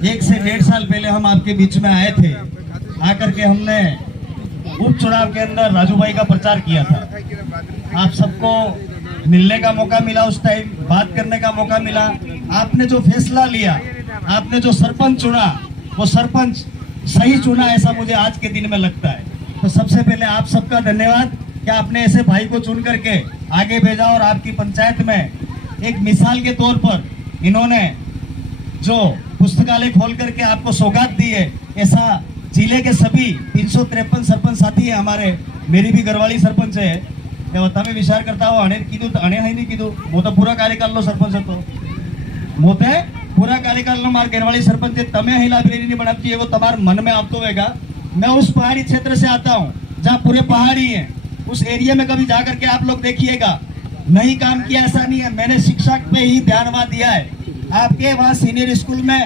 1 से 1.5 साल पहले हम आपके बीच में आए थे। आकर के हमने उपचुनाव के अंदर राजू भाई का प्रचार किया था। आप सबको मिलने का मौका मिला, उस टाइम बात करने का मौका मिला। आपने जो फैसला लिया, आपने जो सरपंच चुना, वो सरपंच सही चुना, ऐसा मुझे आज के दिन में लगता है। तो सबसे पहले आप सबका धन्यवाद कि आपने ऐसे भाई को चुन करके आगे भेजा और आपकी पंचायत में एक मिसाल के तौर पर इन्होंने जो पुस्तकालय खोल करके आपको सौगात दी है, ऐसा जिले के सभी 353 सरपंच साथी है हमारे। मेरी भी घरवाली सरपंच है। તમે વિચાર કરતા હો અણે કીધું તો અણે હઈ નહીં કીધું, હું તો પૂરા કાર્યકાળનો સરપંચ હતો, મોતે પૂરા કાર્યકાળનો માર ઘરવાળી સરપંચ છે। તમે અહીં લાઇબ્રેરી नहीं बनाती है, वो तुम्हारे मन में આવતો होगा। मैं उस पहाड़ी क्षेत्र से आता हूँ जहाँ पूरे पहाड़ी है। उस एरिया में कभी जा करके आप लोग देखिएगा, नहीं काम किया ऐसा नहीं है। मैंने शिक्षा पे ही ध्यान वहाँ दिया है। आपके वहाँ सीनियर स्कूल में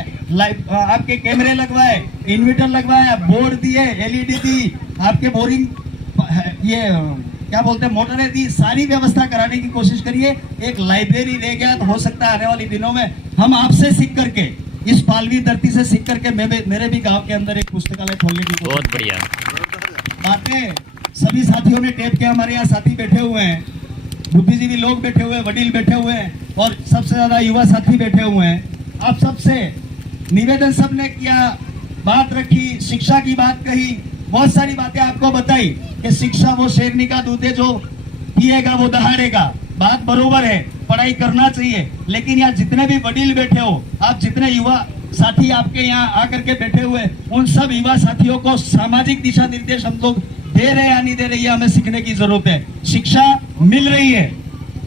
आपके कैमरे लगवाए, इन्वर्टर लगवाया, बोर्ड दिए, एलईडी दी, आपके बोरिंग ये क्या बोलते हैं मोटरें दी, सारी व्यवस्था कराने की कोशिश करिए। एक लाइब्रेरी रह गया तो हो सकता है आने वाले दिनों में हम आपसे सीख करके, इस पालवी धरती से सीख करके मेरे भी गांव के अंदर एक पुस्तकालय खोलने की। बहुत बढ़िया बातें सभी साथियों ने टेप के, हमारे यहाँ साथी बैठे हुए हैं, बुद्धिजीवी लोग बैठे हुए हैं, वडील बैठे हुए हैं और सबसे ज्यादा युवा साथी बैठे हुए हैं। आप सबसे निवेदन सबने किया, बात रखी, शिक्षा की बात कही, बहुत सारी बातें आपको बताई कि शिक्षा वो शेरनी का दूध है, जो पिएगा वो दहाड़ेगा। बात बरोबर है, पढ़ाई करना चाहिए, लेकिन यहाँ जितने भी वडील बैठे हो, आप जितने युवा साथी आपके यहाँ आकर के बैठे हुए, उन सब युवा साथियों को सामाजिक दिशा निर्देश हम लोग दे रहे हैं या नहीं दे रही है, हमें सीखने की जरूरत है। शिक्षा मिल रही है,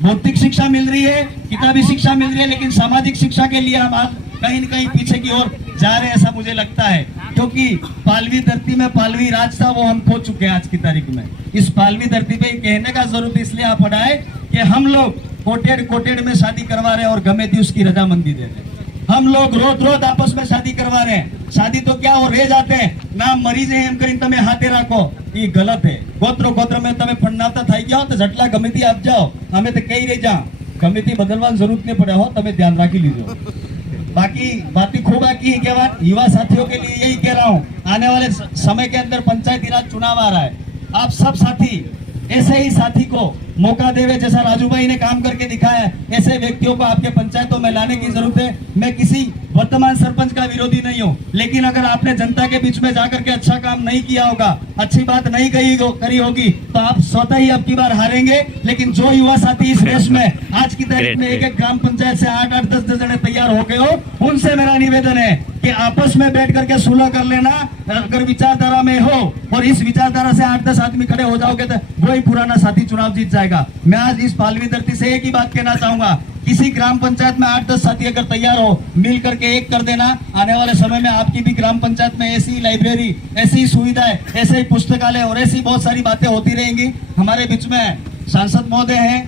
भौतिक शिक्षा मिल रही है, किताबी शिक्षा मिल रही है, लेकिन सामाजिक शिक्षा के लिए हम आज कहीं न कहीं पीछे की ओर जा रहे हैं, ऐसा मुझे लगता है। क्योंकि पालवी धरती में पालवी राज था, वो हम खो चुके हैं आज की तारीख में। इस पालवी धरती पे कहने का जरूरत इसलिए आप पड़ा है कि हम लोग कोटेड़ में शादी करवा रहे हैं और गमे थी उसकी रजामंदी दे रहे हैं। हम लोग रोज आपस में शादी करवा रहे हैं। शादी तो क्या हो रह जाते हैं, नाम मरीज है एम करीने તમે હાથે રાખો, ये गलत है। गोत्र में તમે ફંડાવતા થઈ ગયા હો તો જટલા ગમે તે આપ જાઓ, અમે તો કહી રહી જા ગમે તે બદલવાની જરૂરત नहीं पड़े हो, તમે ध्यान રાખી लीजिए। बाकी बातें खूब बाकी है। क्या बात युवा साथियों के लिए यही कह रहा हूँ, आने वाले समय के अंदर पंचायती राज चुनाव आ रहा है। आप सब साथी ऐसे ही साथी को मौका देवे, जैसा राजू भाई ने काम करके दिखाया है, ऐसे व्यक्तियों को आपके पंचायतों में लाने की जरूरत है। मैं किसी वर्तमान सरपंच का विरोधी नहीं हूँ, लेकिन अगर आपने जनता के बीच में जाकर के अच्छा काम नहीं किया होगा, अच्छी बात नहीं करी होगी, तो आप स्वतः ही अब की बार हारेंगे। लेकिन जो युवा साथी इस देश में आज की तारीख में एक ग्राम पंचायत से 8-8, 10-10 जने तैयार हो गए हो, उनसे मेरा निवेदन है कि आपस में बैठ करके सुलह कर लेना। अगर विचारधारा में हो और इस विचारधारा से 8-10 आदमी खड़े हो जाओगे तो वही पुराना साथी चुनाव जीत जाएगा। मैं आज इस पालवी धरती से एक ही बात कहना चाहूंगा, किसी ग्राम पंचायत में 8-10 साथी अगर तैयार हो, मिल करके एक कर देना। आने वाले समय में आपकी भी ग्राम पंचायत में ऐसी लाइब्रेरी, ऐसी सुविधाएं, ऐसे पुस्तकालय और ऐसी बहुत सारी बातें होती रहेंगी। हमारे बीच में सांसद महोदय हैं,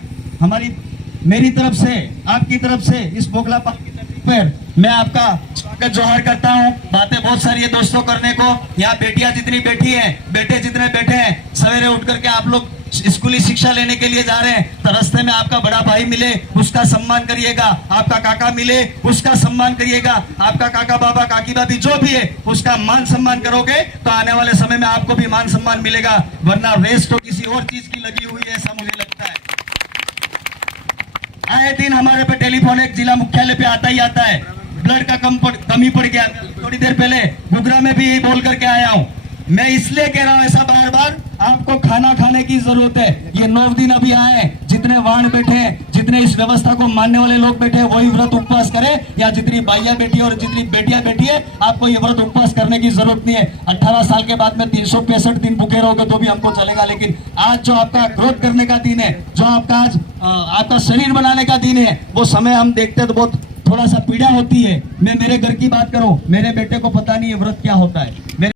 मेरी तरफ से, आपकी तरफ से इस बोखला पार्क की धरती पर मैं आपका स्वागत जोहार करता हूँ। बातें बहुत सारी है दोस्तों करने को, यहाँ बेटियां जितनी बैठी हैं, बेटे जितने बैठे हैं, सवेरे उठ करके आप लोग स्कूली शिक्षा लेने के लिए जा रहे हैं, तो रास्ते में आपका बड़ा भाई मिले उसका सम्मान करिएगा, आपका काका मिले उसका सम्मान करिएगा, आपका काका बाबा काकी बाबी जो भी है उसका मान सम्मान करोगे तो आने वाले समय में आपको भी मान सम्मान मिलेगा। वरना रेस तो किसी और चीज की लगी हुई है, ऐसा मुझे लगता है। आए दिन हमारे पे टेलीफोन एक जिला मुख्यालय पे आता ही आता है, ब्लड का कमी पड़ गया। थोड़ी देर पहले गुजरा में भी यही बोल करके आया हूँ। मैं इसलिए कह रहा हूँ ऐसा बार-बार, आपको खाना खाने की जरूरत है। ये 9 दिन अभी आए, जितने वाण बैठे हैं, जितने इस व्यवस्था को मानने वाले लोग बैठे हैं, वही व्रत उपवास करें, या जितनी बाइयां बैठी है और जितनी बेटियां बैठी है, आपको ये व्रत उपवास करने की जरूरत नहीं है। 18 साल के बाद में 365 दिन भूखे रहोगे तो भी हमको चलेगा, लेकिन आज जो आपका ग्रोथ करने का दिन है, जो आपका आज आपका शरीर बनाने का दिन है, वो समय हम देखते हैं तो बहुत थोड़ा सा पीड़ा होती है। मैं मेरे घर की बात करूं, मेरे बेटे को पता नहीं है व्रत क्या होता है।